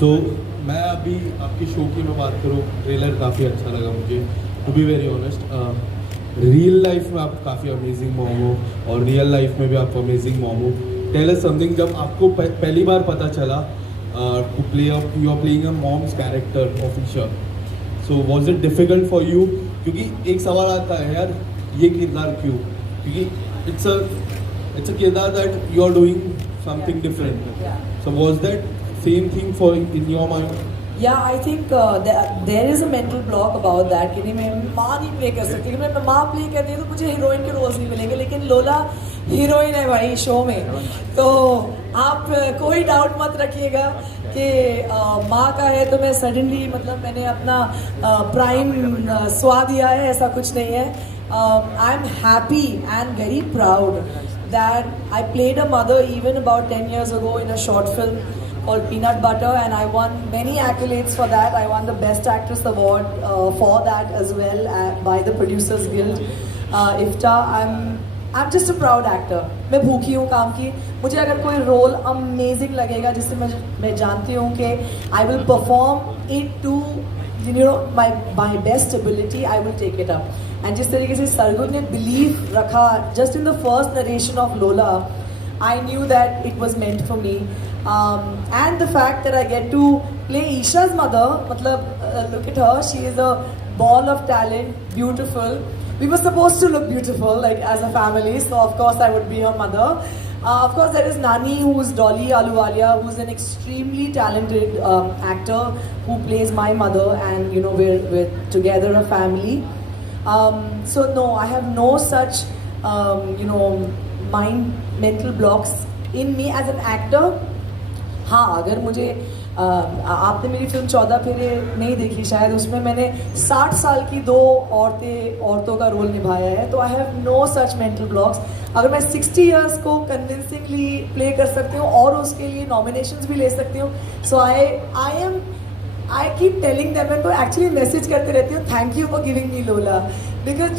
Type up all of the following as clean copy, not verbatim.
सो मैं अभी आपकी शो की मैं बात करूँ, ट्रेलर काफ़ी अच्छा लगा मुझे, to be very honest. Real life में आप काफ़ी अमेजिंग मॉम हो और रियल लाइफ में भी आप अमेजिंग मॉम हो। टेल अस समथिंग, जब आपको पहली बार पता चला to play you are playing a mom's character of Isha, so was it difficult for you? क्योंकि एक सवाल आता है यार, ये किरदार क्यों? क्योंकि इट्स अ किरदार that you are doing something different, so was that same thing for in your mind? Yeah, I think there is a mental block about that कि नहीं मैं माँ नहीं प्ले कर सकती, मैं माँ प्ले करती हूँ तो मुझे हीरोइन के रोल्स नहीं मिलेंगे, लेकिन लोला हीरोइन है भाई शो में, तो आप कोई डाउट मत रखिएगा कि माँ का है तो मैं सडनली मतलब मैंने अपना प्राइम स्वा दिया है, ऐसा कुछ नहीं है। I am happy and very proud that I played a mother even about 10 years ago in a short film called Peanut Butter, and I won many accolades for that. I won the Best Actress Award for that as well by the Producers Guild, IFTA. I'm just a proud actor. मैं भूखी हूँ काम की। मुझे अगर कोई role amazing लगेगा जिससे मैं जानती हूँ कि I will perform it to my best ability, I will take it up. And जिस तरीके से सरगुन ने बिलीव रखा just in the first narration of Lola, I knew that it was meant for me. And the fact that I get to play Isha's mother, मतलब look at her, she is a ball of talent, beautiful. We were supposed to look beautiful like as a family, so of course I would be her mother. Of course there is Nani, who is Dolly Ahluwalia, who is an extremely talented actor who plays my mother, and we're together a family. So no, I have no such mental blocks in me as an actor. हाँ, अगर मुझे आपने मेरी film 14 फेरे नहीं देखी शायद, उसमें मैंने 60 साल की दो औरतों का रोल निभाया है, तो I have no such mental blocks. अगर मैं 60 इयर्स को कन्विंसिंगली प्ले कर सकती हूँ और उसके लिए नॉमिनेशंस भी ले सकती हूँ, सो आई कीप टेलिंग देम, मैं तो एक्चुअली मैसेज करते रहती हूँ, thank you for giving me लोला, बिकॉज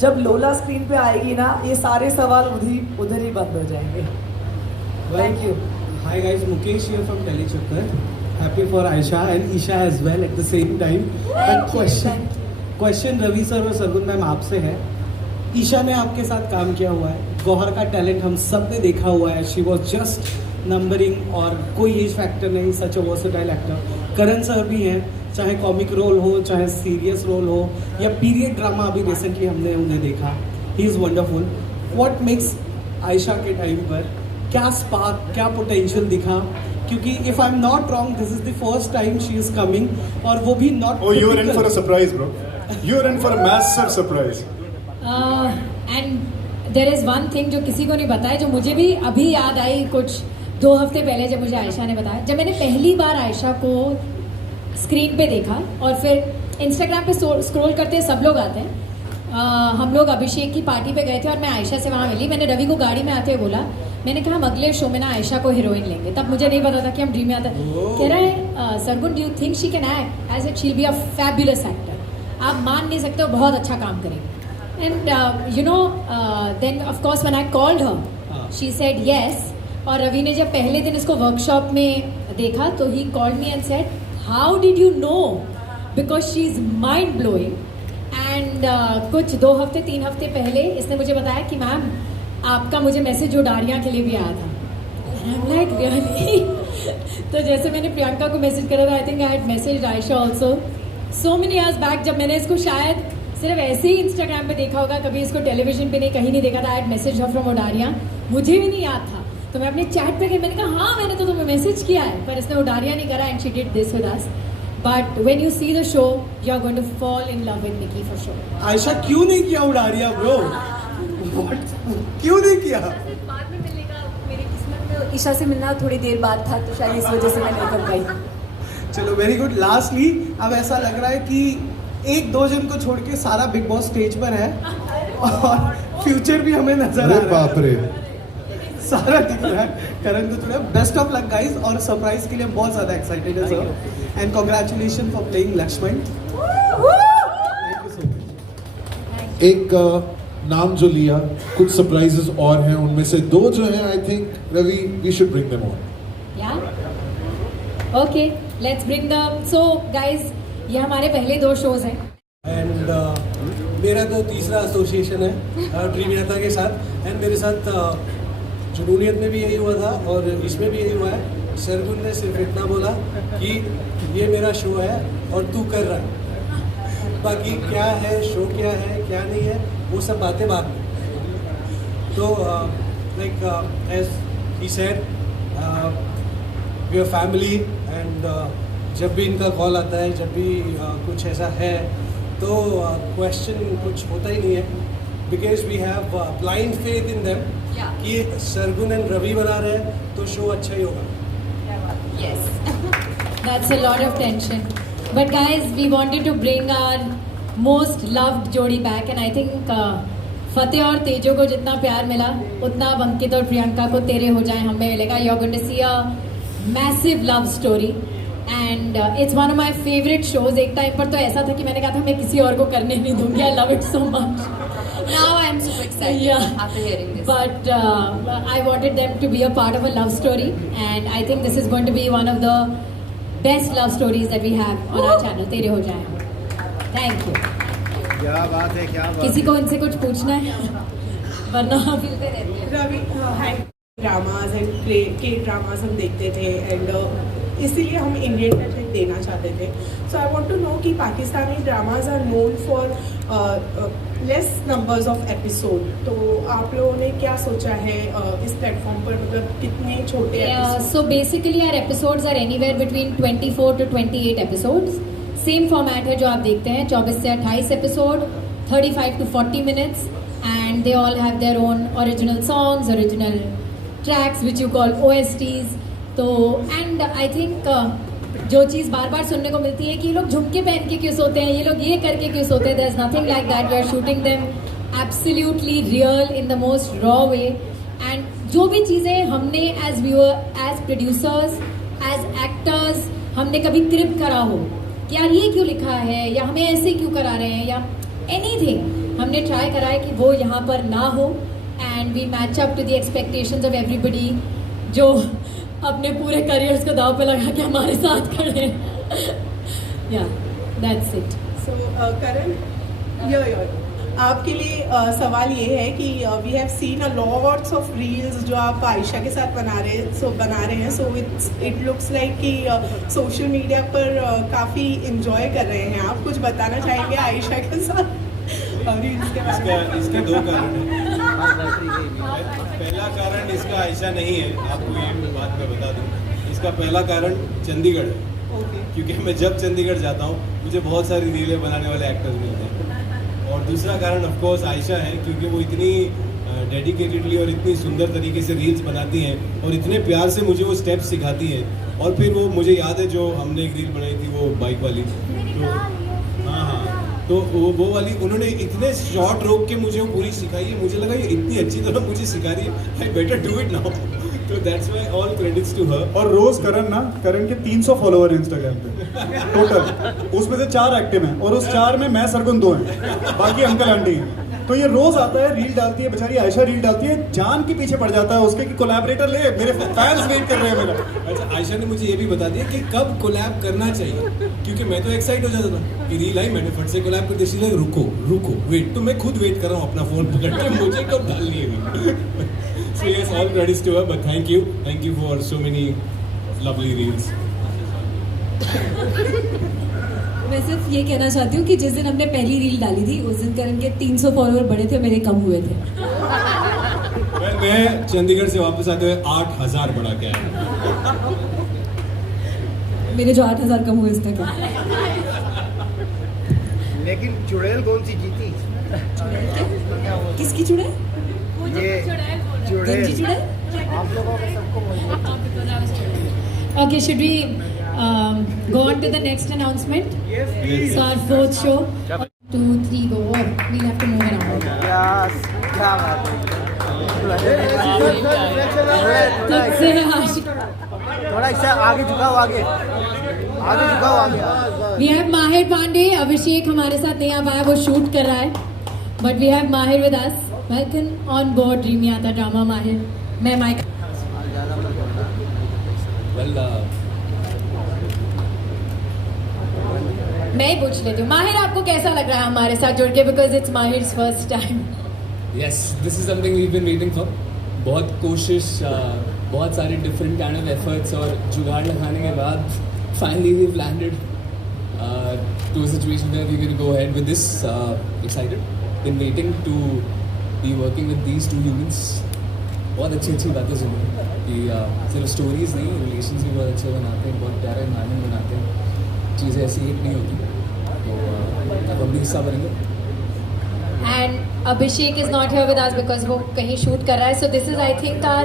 जब लोला स्क्रीन पे आएगी ना, ये सारे सवाल उधर ही बंद हो जाएंगे। Thank you. Hi guys, Mukesh here from Telechakkar. Happy for Aisha and Isha as well at the same time. But question Ravi sir और सरगुन मैम आपसे है। ईशा ने आपके साथ काम किया हुआ है, गौहर का टैलेंट हम सब ने देखा हुआ है, शी वॉज जस्ट नंबरिंग और कोई एज फैक्टर नहीं, such a versatile actor. Karan sir भी हैं, चाहे कॉमिक रोल हो, चाहे सीरियस रोल हो या पीरियड ड्रामा, अभी रिसेंटली हमने उन्हें देखा, he is wonderful. What makes Ayesha के टाइम पर क्या स्पार्क, क्या पोटेंशियल दिखा? क्योंकि if I am not wrong this is the first time she is coming, और वो भी not. Oh, you're in for a surprise, bro. You're in for a massive surprise. And there is one thing जो किसी को नहीं बताया, जो मुझे भी अभी याद आई कुछ 2 हफ्ते पहले जब मुझे आयशा ने बताया। जब मैंने पहली बार आयशा को स्क्रीन पे देखा और फिर इंस्टाग्राम पे स्क्रॉल करते सब लोग आते हैं, हम लोग अभिषेक की पार्टी पे गए थे और मैं आयशा से वहाँ मिली। मैंने रवि को गाड़ी में आते हुए बोला, मैंने कहा हम अगले शो में ना आयशा को हीरोइन लेंगे। तब मुझे नहीं पता था कि हम ड्रीम में आता है। कह रहा है Sargun, do you think she can act? As it she will be a fabulous actor, आप मान नहीं सकते हो, बहुत अच्छा काम करेंगे। And then of course when I called her she said yes. और रवि ने जब पहले दिन इसको वर्कशॉप में देखा तो he called me and said, how did you know? Because she is mind blowing. And कुछ 2 हफ्ते 3 हफ्ते पहले इसने मुझे बताया कि मैम आपका मुझे मैसेज उडारियाँ के लिए भी आया था। I am like really? तो जैसे मैंने प्रियंका को मैसेज करा था, I think I had message Ayesha also so many years back, जब मैंने इसको शायद सिर्फ ऐसे ही इंस्टाग्राम पे देखा होगा, कभी इसको टेलीविजन पे नहीं, कहीं नहीं देखा था। आई हैड मैसेज फ्रॉम उडारियाँ, मुझे भी नहीं याद था, तो मैं अपने चैट पे गई, मैंने कहा हाँ मैंने तो तुम्हें मैसेज किया है, पर इसने उडारियाँ नहीं करा, and she did this with us. But when you see the show, you are going to fall in love with Nikki for sure. Ayesha क्यों नहीं किया उडारिया ब्रो? क्यों नहीं किया? बाद में मिलने का मेरी किस्मत में ईशा से मिलना थोड़ी देर बाद था, तो शायद इस वजह से मैं नहीं कर पाई। चलो वेरी गुड। लास्टली अब ऐसा लग रहा है कि 1-2 जन को छोड़ के सारा बिग बॉस स्टेज पर है और फ्यूचर भी हमें नजर आ रहा है। बाप रे, सारा दिख रहा है। करण को थोड़ा बेस्ट ऑफ लक गाइस, और सरप्राइज के लिए बहुत ज़्यादा एक्साइटेड है sir, and congratulation for playing Lakshman. Thank you so much. एक नाम जो लिया, कुछ सरप्राइजेस और हैं, उनमें से 2 जो हैं, I think Ravi we should bring them on. Yeah? Okay, let's bring the so guys, ये हमारे पहले 2 शोज हैं. एंड मेरा तो तीसरा एसोसिएशन है ड्रीमियाता के साथ. एंड मेरे साथ जुनूनियत में भी यही हुआ था और इसमें भी यही हुआ है. सरगुन ने सिर्फ इतना बोला कि ये मेरा शो है और तू कर रहा है, बाकी क्या है शो क्या है क्या नहीं है वो सब बातें बाद में. तो like as he said we are family. And जब भी इनका कॉल आता है, जब भी कुछ ऐसा है तो क्वेश्चन कुछ होता ही नहीं है, because we have blind faith in them कि सरगुन एंड रवि बना रहे हैं तो शो अच्छा ही होगा. Yes. That's a lot of tension. But guys, we wanted to bring our most loved जोड़ी back, and I think फतेह और तेजो को जितना प्यार मिला उतना अब अंकित और प्रियंका को तेरे हो जाए हमें मिलेगा. You're going to see a massive love story and it's one of my favorite shows. एक टाइम पर तो ऐसा था कि मैंने कहा था मैं किसी और को करने नहीं दूंगी. I love it so much. Now I am super excited after hearing this. But I wanted them to be a part of a love story, and I think this is going to be one of the best love stories that we have on our channel. तेरे हो जाए. Thank you. क्या बात है, क्या बात किसी को इनसे कुछ पूछना है? वरना मिलते रहते हैं. रवि ड्रामाज एंड के ड्रामाज हम देखते थे एंड इसीलिए हम इंडियन टच देना चाहते थे. So I want to know कि Pakistani dramas are known for less numbers of episode. तो आप लोगों ने क्या सोचा है इस प्लेटफॉर्म पर, मतलब कितने छोटे episodes? So basically our episodes are anywhere between 24 to 28 episodes. Same format है जो आप देखते हैं, 24 से 28 episode, 35 to 40 minutes, and they all have their own original songs, original tracks which you call OSTs. तो एंड आई थिंक जो चीज़ बार बार सुनने को मिलती है कि ये लोग झुमके पहन के क्यों सोते हैं, ये लोग ये करके क्यों सोते हैं, there is nothing like that. We are shooting them absolutely real in the most raw way. And जो भी चीज़ें हमने as viewer, as producers, as actors हमने कभी क्रिप करा हो कि यार ये क्यों लिखा है या हमें ऐसे क्यों करा रहे हैं या एनीथिंग, हमने ट्राई करा है कि वो यहाँ पर ना हो. And we match up to the expectations of everybody जो अपने पूरे करियर्स को दाव पे लगा के हमारे साथ खड़े हैं. या दैट्स इट. सो करण, आपके लिए सवाल ये है कि we have seen a lots of reels जो आप आयशा के साथ बना रहे हैं. सो इट लुक्स लाइक कि सोशल मीडिया पर काफ़ी इंजॉय कर रहे हैं. आप कुछ बताना चाहेंगे आयशा के साथ रील्स के बारे में? इसके 2 कारण हैं. पहला कारण इसका आयशा नहीं है, आपको ये बात मैं बता दूं. इसका पहला कारण चंडीगढ़ है, क्योंकि मैं जब चंडीगढ़ जाता हूँ मुझे बहुत सारी रीलें बनाने वाले एक्टर्स मिलते हैं. और दूसरा कारण ऑफ कोर्स आयशा है, क्योंकि वो इतनी डेडिकेटेडली और इतनी सुंदर तरीके से रील्स बनाती हैं और इतने प्यार से मुझे वो स्टेप्स सिखाती हैं. और फिर वो मुझे याद है जो हमने एक रील बनाई थी वो बाइक वाली, तो हाँ, तो वो वाली उन्होंने इतने शॉर्ट रोक के मुझे वो पूरी सिखाई है. मुझे लगा ये इतनी अच्छी तरह मुझे सिखा रही है, I better do it now. तो that's why all credits to her. और रोज करण के 300 फॉलोअर इंस्टाग्राम पे टोटल, उसमें से 4 एक्टिव हैं और उस 4 में मैं सरगुन 2 हैं, बाकी अंकल आंटी हैं. तो ये रोज आता है, रील डालती है, बेचारी आयशा रील डालती है, जान के पीछे पड़ जाता है उसके कि कोलैबोरेटर ले, मेरे फैंस वेट कर रहे हैं मेरा. अच्छा, आयशा ने मुझे ये भी बता दिया कि कब कोलैब करना चाहिए, क्योंकि मैं तो एक्साइट हो जाता था कि रील आई, मैंने फट से कोलैब कर दी. रुको वेट, तो मैं खुद वेट कर रहा हूँ अपना फोन पकड़ के, मुझे कब डालनी है. So yes, all credits to her, but thank you for so many lovely reels. मैं सिर्फ ये कहना चाहती हूँ कि जिस दिन हमने पहली रील डाली थी उस दिन करण के 300 फॉलोअर बढ़े थे, मेरे कम हुए थे. मैं चंडीगढ़ से वापस आते हुए 8000 बढ़ा के आया. मेरे जो 8000 कम हुए इस तक. लेकिन चुड़ैल कौन सी जीती? किसकी चुड़ैल? ये गंजी चुड़ैल. आप लोगों को सबको Okay, should we go on to the next announcement? Yes, So our 4th show. 2, 3, go. Oh, we'll have to move around. क्या बात तुझसे आशिक. थोड़ा इसे आगे झुकाओ, आगे झुकाओ, आगे. We have Mahir Pandey. अभिषेक हमारे साथ नहीं आ पाया, वो शूट कर रहा है. But we have Mahir with us. Welcome on board Dreamiyata drama Mahir. मैं माइक. Well, मैं ही पूछ लेती हूँ। माहिर, आपको कैसा लग रहा है हमारे साथ जुड़ के, because it's Mahir's first time. Yes, this is something we've been waiting for. बहुत कोशिश, बहुत सारे different kind of efforts और जुगाड़ लगाने के बाद finally we've landed to a situation where we're going to go ahead with this. Excited, been waiting to be working with these two humans. बहुत अच्छी बातें सुनी कि सिर्फ स्टोरीज नहीं, रिलेशंस भी बहुत अच्छे बनाते हैं, बहुत प्यारा इन्वायरमेंट बनाते हैं, चीज़ें ऐसी एक नहीं होती, तो अब हम भी हिस्सा बनेंगे। And Abhishek is not here with us because वो कहीं शूट कर रहा है, so this is I think are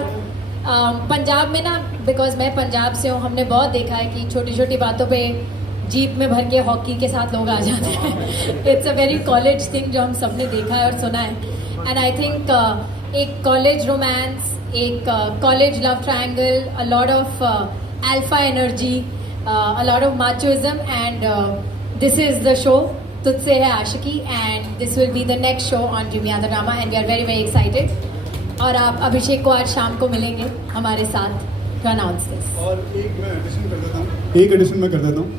Punjab में ना, बिकॉज मैं पंजाब से हूँ, हमने बहुत देखा है कि छोटी छोटी बातों पे जीप में भर के हॉकी के साथ लोग आ जाते हैं। It's a very college thing जो हम सब ने देखा है और सुना है। एंड आई थिंक एक कॉलेज रोमांस, एक college love triangle, a lot of alpha energy, a lot of machoism, and this is the show Tujhse Hai Aashiqui, and this will be the next show on जिमिया the drama, and we are very very excited. और आप अभिषेक को आज शाम को मिलेंगे हमारे साथ टू अनाउंस दिस। और एक मैं एडिशन कर देता हूँ, एक एडिशन मैं कर देता हूँ,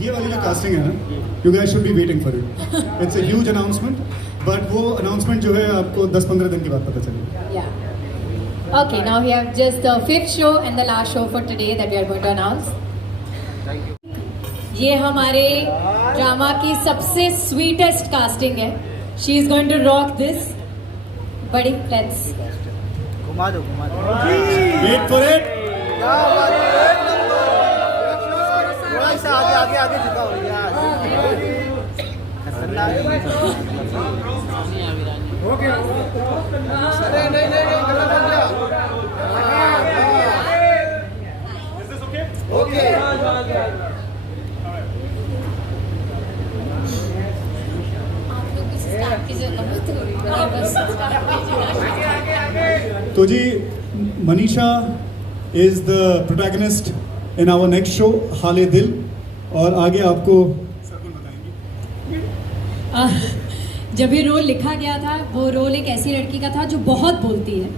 ये वाली जो कास्टिंग है ना, you guys should be waiting for it. It's a huge announcement, but वो अनाउंसमेंट जो है आपको 10-15 दिन के बाद पता चलेगा। Yeah. Okay, now we have just the 5th show and the last show for today that we are going to announce. ये हमारे ड्रामा की सबसे स्वीटेस्ट कास्टिंग है। She is going to rock this. बड़ी let's. घुमा दो wait for it. थोड़ा सा आगे झुकाओ यार। तो जी, Manisha is the protagonist in our next show Haale Dil, और आगे आपको सरगुन बताएंगी। जब ये रोल लिखा गया था, वो रोल एक ऐसी लड़की का था जो बहुत बोलती है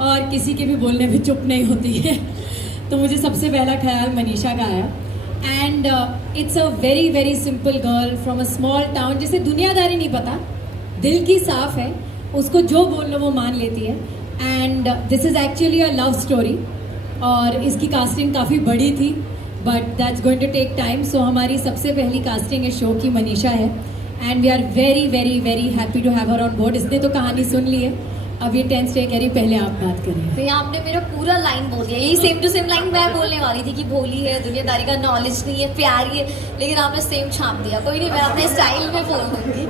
और किसी के भी बोलने में चुप नहीं होती है, तो मुझे सबसे पहला ख्याल मनीषा का आया। And it's a very very simple girl from a small town, जिसे दुनियादारी नहीं पता, दिल की साफ है, उसको जो बोल लो वो मान लेती है। And this is actually a love story, और इसकी कास्टिंग काफ़ी बड़ी थी, but that's going to take time. So हमारी सबसे पहली कास्टिंग इस शो की मनीषा है, and we are very very very happy to have her on board. इसने तो कहानी सुन ली है, अब ये 10 स्टे कह रही, पहले आप बात करिए। तो यहाँ आपने मेरा पूरा लाइन बोल दिया, यही सेम टू सेम लाइन मैं बोलने वाली थी कि भोली है, दुनियादारी का नॉलेज नहीं है, प्यारी है, लेकिन आपने सेम छाप दिया। कोई नहीं, मैं अपने स्टाइल में बोल दूँगी।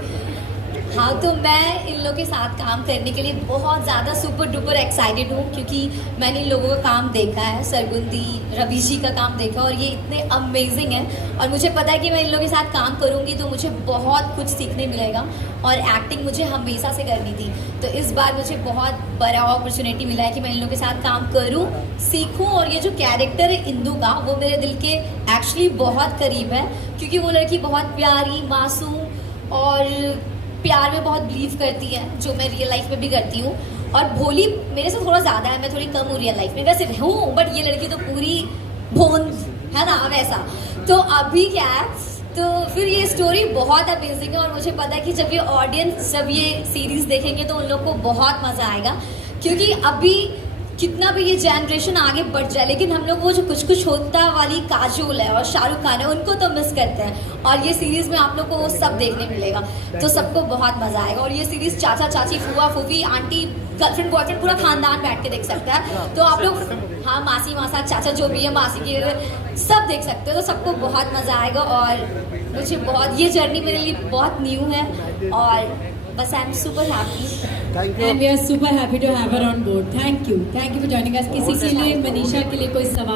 हाँ, तो मैं इन लोगों के साथ काम करने के लिए बहुत ज़्यादा सुपर डुपर एक्साइटेड हूँ, क्योंकि मैंने इन लोगों का काम देखा है, सरगुन दी, रवि जी का काम देखा, और ये इतने अमेजिंग है, और मुझे पता है कि मैं इन लोगों के साथ काम करूँगी तो मुझे बहुत कुछ सीखने मिलेगा, और एक्टिंग मुझे हमेशा से करनी थी, तो इस बार मुझे बहुत बड़ा अपॉर्चुनिटी मिला है कि मैं इन लोगों के साथ काम करूँ, सीखूँ। और ये जो कैरेक्टर है इंदू का, वो मेरे दिल के एक्चुअली बहुत करीब है, क्योंकि वो लड़की बहुत प्यारी, मासूम और प्यार में बहुत बिलीव करती है, जो मैं रियल लाइफ में भी करती हूँ, और भोली मेरे से थोड़ा ज़्यादा है, मैं थोड़ी कम हूँ रियल लाइफ में, वैसे हूँ, बट ये लड़की तो पूरी भोन है ना, वैसा। तो अभी क्या है, तो फिर ये स्टोरी बहुत अमेजिंग है, और मुझे पता है कि जब ये ऑडियंस जब ये सीरीज़ देखेंगे तो उन लोग को बहुत मज़ा आएगा, क्योंकि अभी कितना भी ये जनरेशन आगे बढ़ जाए, लेकिन हम लोग वो जो कुछ कुछ होता वाली काजोल है और शाहरुख खान है, उनको तो मिस करते हैं, और ये सीरीज़ में आप लोग को वो सब देखने मिलेगा, तो सबको बहुत मज़ा आएगा। और ये सीरीज़ चाचा चाची, फूफा फूफी, आंटी, गर्लफ्रेंड बॉयफ्रेंड, पूरा खानदान बैठ के देख सकता है, तो आप लोग, हाँ, मासी मासा चाचा जो भी है, मासी की सब देख सकते हो, तो सबको बहुत मज़ा आएगा। और मुझे बहुत, ये जर्नी मेरे लिए बहुत न्यू है, और बस I am super happy, and we are super happy to have her on board. Thank you for joining us. किसी के लिए, मनीषा के लिए कोई सवाल?